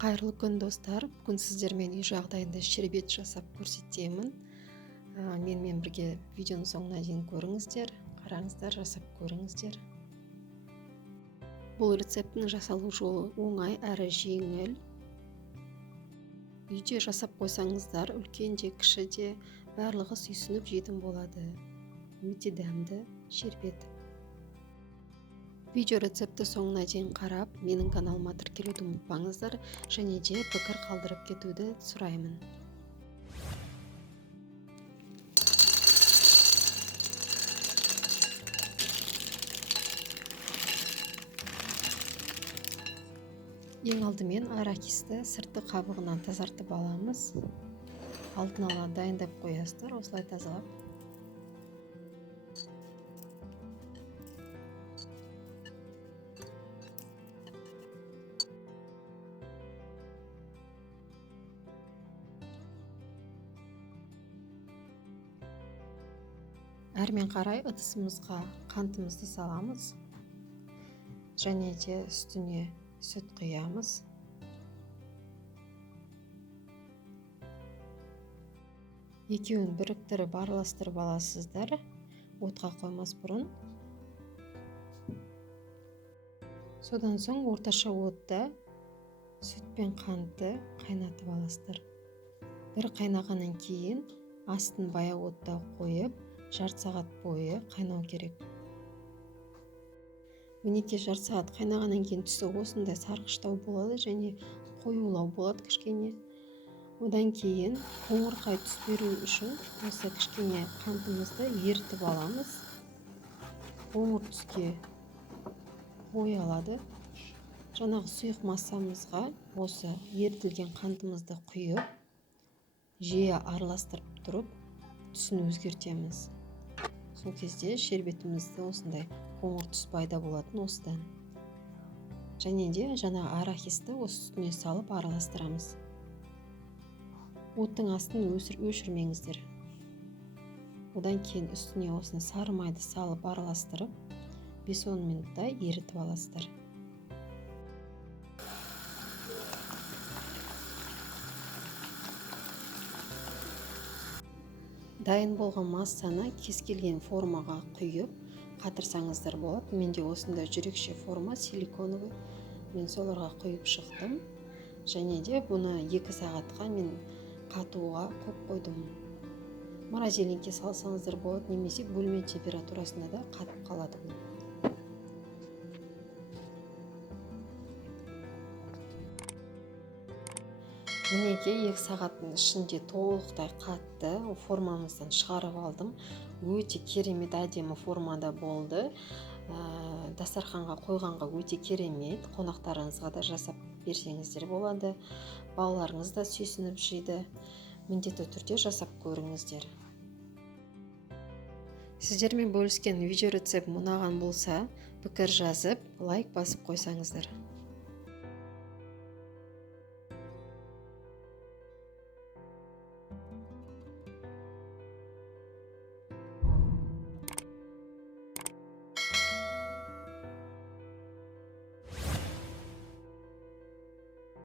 Қайырлы күн достар. Бүгін сіздермен үй жағдайында шербет жасап көрсетемін. Менімен бірге видеоның соңына дейін көріңіздер, қараңыздар, жасап көріңіздер. Бұл рецепттің жасалу жолы оңай әрі жеңіл. Үйде жасап қойсаңыздар, үлкен де кіші де барлығы сүйсініп жейтін болады. Өте дәмді шербет. Видео рецепті соңына дейін қарап, менің каналыма тіркелуді ұмытпаңыздар, және де пікір қалдырып кетуді сұраймын. Ең алдымен арахисті сыртқы қабығынан тазартып аламыз. Алдын ала дайындап қоясыздар, осылай тазалап. Әрмен қарай ыдысымызға қантымызды саламыз, және де үстіне сүт құямыз. Екеуін біріктіріп араластырып аласыздар, отқа қоймас бұрын. Содан соң орташа отта сүт пен қантты қайнатып аласыздар. Бір қайнағаннан кейін астын баяу отта қойып, жарты сағат бойы қайнау керек. Мінекей жарты сағат қайнағаннан кейін түсі осындай сарғыштау болады және қоюлау болады кішкене. Одан кейін қоңырқай түс беру үшін осы кішкене қантымызды ерітіп аламыз. Қоңыр түске боялады. Жаңағы сұйық массамызға осы ерітілген қантымызды құйып, жиі араластырып тұрып, түсін өзгертеміз. Сол кезде шербетімізді осындай қоңыр түс пайда болатын осыдан. Және де жаңа арахисті осы үстіне салып араластырамыз. Оттың астын өшірмеңіздер. Одан кейін үстіне осыны сары майды салып араластырып, 5-10 минутта ерітіп аласыздар. Дайын болған массаны кез келген формаға құйып қатырсаңыздар болады. Менде осындай жүрекше форма силиконовый. Мен соларға құйып шықтым. Және де бұны 2 сағатқа мен қатуға қойып қойдым. Морозильникке салсаңыздар болады, немесе бөлме температурасында да қатып қалады бұл. Мінекей 2 сағаттың ішінде толықтай қатты формамыздан шығарып алдым. Өте керемет әдемі формада болды. Дастарханға қойғанға өте керемет. Қонақтарыңызға да жасап берсеңіздер болады. Балаларыңыз да сүйсініп жейді. Міндетті түрде жасап көріңіздер. Сіздермен бөліскен видео рецепт ұнаған болса, пікір жазып, лайк басып қойсаңыздар.